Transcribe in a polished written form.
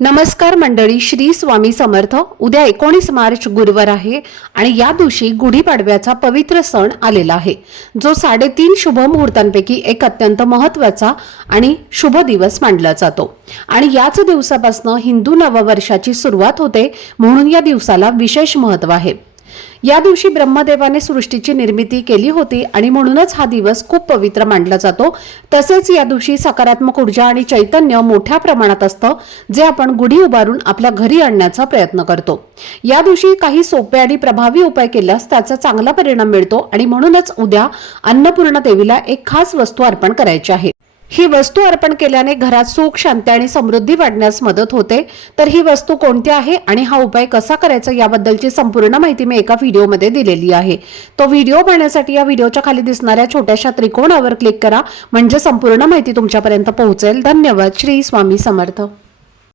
नमस्कार मंडळी, श्री स्वामी समर्थ। उद्या 19 मार्च गुरुवार आहे आणि या दिवशी गुढीपाडव्याचा पवित्र सण आलेला आहे, जो 3.5 शुभ मुहूर्तांपैकी एक अत्यंत महत्त्वाचा आणि शुभ दिवस मानला जातो। आणि याच दिवसापासून हिंदू नववर्षाची सुरुवात होते, म्हणून या दिवसाला विशेष महत्त्व आहे। या दिवशी ब्रह्मदेवाने सृष्टीची निर्मिती केली होती आणि म्हणूनच हा दिवस खूप पवित्र मानला जातो। तसेच या दिवशी सकारात्मक ऊर्जा आणि चैतन्य मोठ्या प्रमाणात असतं, जे आपण गुढी उभारून आपल्या घरी आणण्याचा प्रयत्न करतो। या दिवशी काही सोपे आणि प्रभावी उपाय केल्यास त्याचा चांगला परिणाम मिळतो आणि म्हणूनच उद्या अन्नपूर्णा देवीला एक खास वस्तू अर्पण करायची आहे। ही वस्तू अर्पण केल्याने घरात सुख, शांती आणि समृद्धी वाढण्यास मदत होते। तर ही वस्तू कोणती आहे आणि हा उपाय कसा करायचा याबद्दलची संपूर्ण माहिती मी एका व्हिडिओमध्ये दिलेली आहे। तो व्हिडिओ पाहण्यासाठी या व्हिडिओच्या खाली दिसणाऱ्या छोट्याशा त्रिकोणावर क्लिक करा, म्हणजे संपूर्ण माहिती तुमच्यापर्यंत पोहोचेल। धन्यवाद। श्री स्वामी समर्थ।